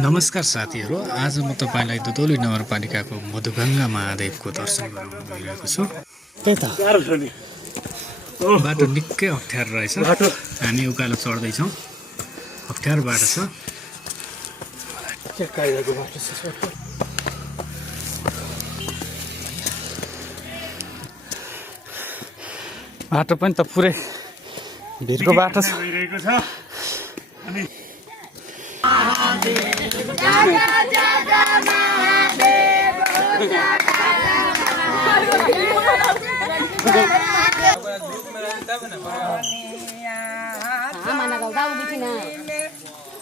नमस्कार साथीहरू, आज म तपाईँलाई दुधौली नगरपालिकाको मधुगङ्गा महादेवको दर्शन गराउन गइरहेको छु। त्यही त बाटो निकै अप्ठ्यारो रहेछ। हामी उकालो चढ्दैछौँ, अप्ठ्यारो बाटो छ। बाटो पनि त पुरै भिरको बाटो छ।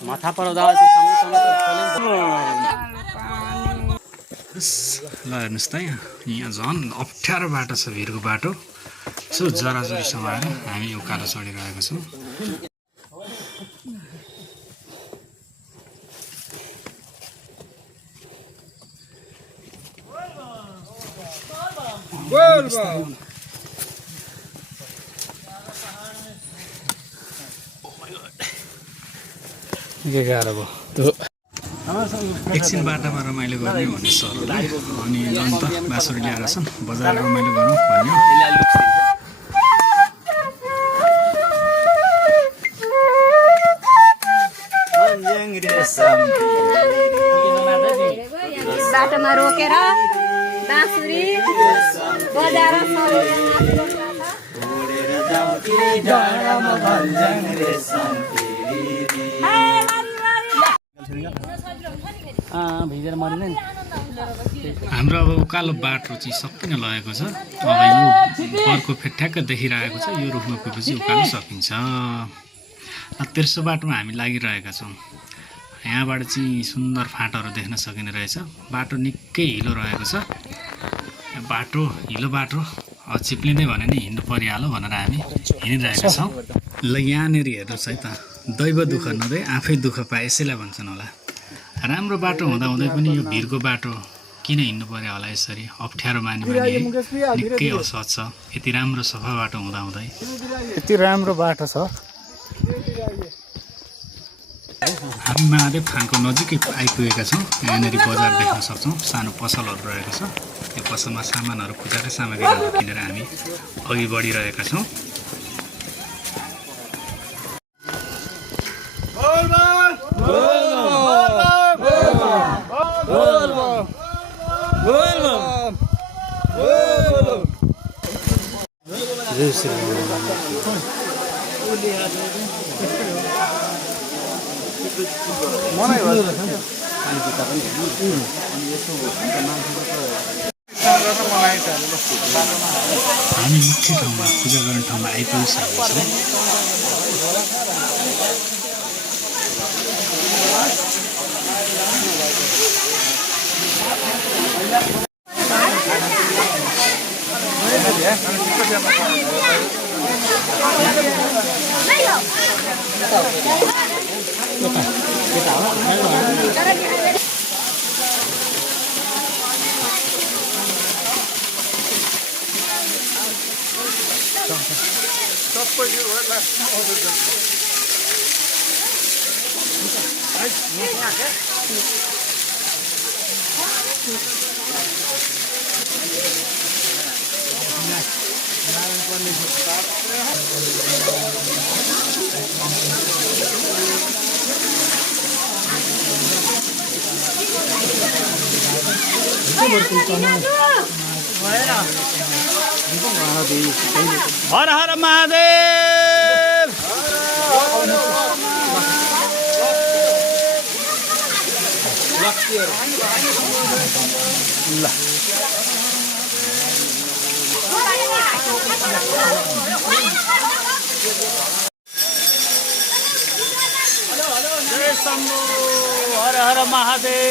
माथा पर ल हेर्नुहोस् त, यहाँ झन् अप्ठ्यारो बाटो छ, भिरको बाटो। यसो जराजरी समाएर हामी उकालो चढिरहेको छौँ। के गाह्रो भयो एकछिन बाटामा रमाइलो गर्ने भन्ने सरलाई, अनि अन्त बाँसुरी ल्याएर छन्, बजार रमाइलो गरौँ भन्यो। बाटोमा रोकेर बाँसुरी बजार हाम्रो अब उकालो बाटो चाहिँ सबै नै लगेको छ। अब यो बर्को फेट्याक्क देखिरहेको छ, यो रुखमा पुगेपछि उकालो सकिन्छ। तेर्सो बाटोमा हामी लागिरहेका छौँ। यहाँबाट चाहिँ सुन्दर फाँटहरू देख्न सकिने रहेछ। बाटो निकै हिलो रहेको छ। बाटो हिलो बाटो चिप्लिँदै भने नि हिँड्नु परिहाल्यो भनेर हामी हिँडिरहेका छौँ। ल यहाँनिर हेर्नुहोस् है त, दैव दुःख नदै आफै दुःख पाए यसैलाई भन्छन् होला। राम्रो बाटो हुँदाहुँदै पनि यो भिरको बाटो किन हिँड्नु पर्यो होला यसरी? अप्ठ्यारो माने निकै असहज छ। यति राम्रो सफा बाटो हुँदाहुँदै यति राम्रो बाटो छ। हामी महादेव थानको नजिकै आइपुगेका छौँ। यहाँनिर बजार देख्न सक्छौँ, सानो पसलहरू रहेको छ। यो पसलमा सामानहरू, पूजाका सामग्रीहरू किनेर हामी अघि बढिरहेका छौँ। हामी मुख्य ठाउँमा, पूजा गर्ने ठाउँमा आइपुगिसकेका छौँ। हर हर महादेव। जय शम्भो, हर हर महादेव।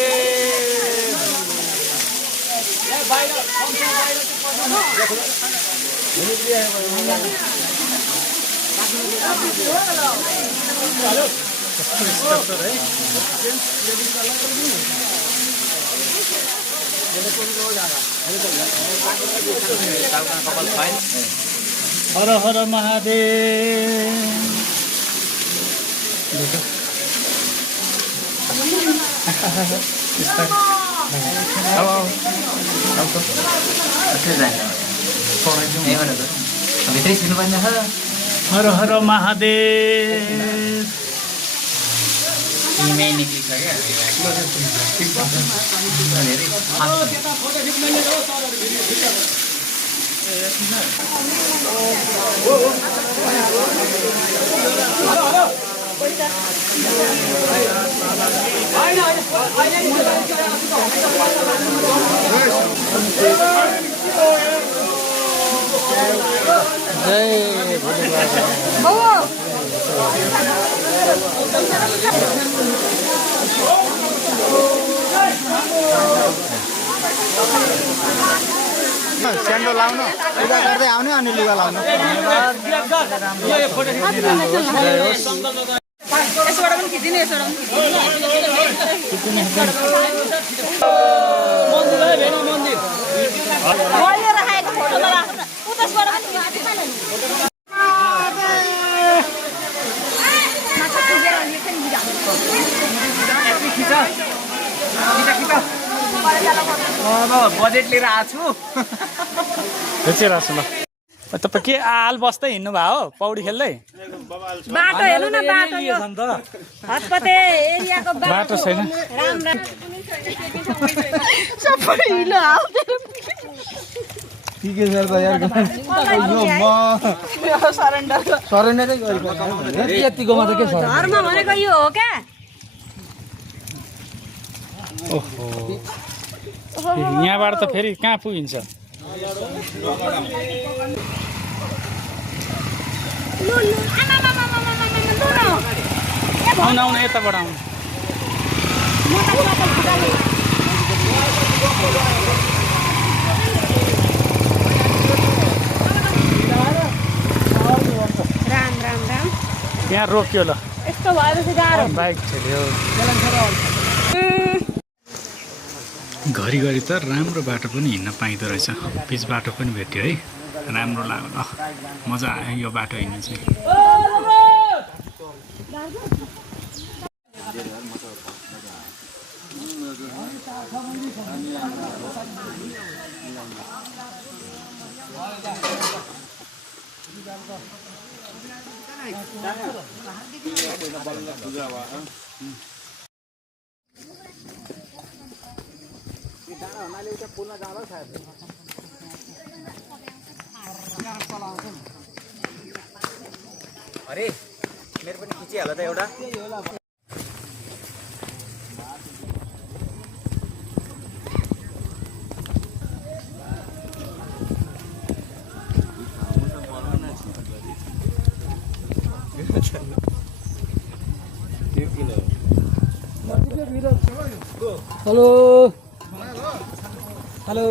हर हर महादेव। भित्रै छिर्नुपर्ने छ हर हर महादेव। यहीँ निक्लिसक्यो जय भोले बाबा। स्यान्डो लाउनु, पूजा गर्दै आउने अनि लुगा लाउनु। यसबाट पनि खिचिदिनु, यसबाट पनि मैले राखेको फोटो त राख्नु न, उतसबाट पनि बजेट लिएर आएको छु खिचिरहेको छु ल। तपाईँ के आल बस्दै हिँड्नु भयो हो पौडी खेल्दै? बाटो हेर्नु न, बाटो यो हस्पते एरियाको बाटो छैन। राम्रो सबै हिलो आउँदैन। सरेन्डरै यतिकोमा त के छ धर्म भनेको यो हो क्या? ओहो, यहाँबाट त फेरि कहाँ पुगिन्छ? आउनु आउनु यताबाट आउनु। राम राम राम। यहाँ रोक्यो ल, यस्तो भएपछि गाह्रो। बाइक छिर्यो। घरिघरि त राम्रो बाटो पनि हिँड्न पाइँदो रहेछ। पिच बाटो पनि भेट्यो है, राम्रो लाग्यो। मजा आयो यो बाटो हिँड्नु चाहिँ। अरे मेरो पनि खिचिहाल त एउटा हेलो हेलो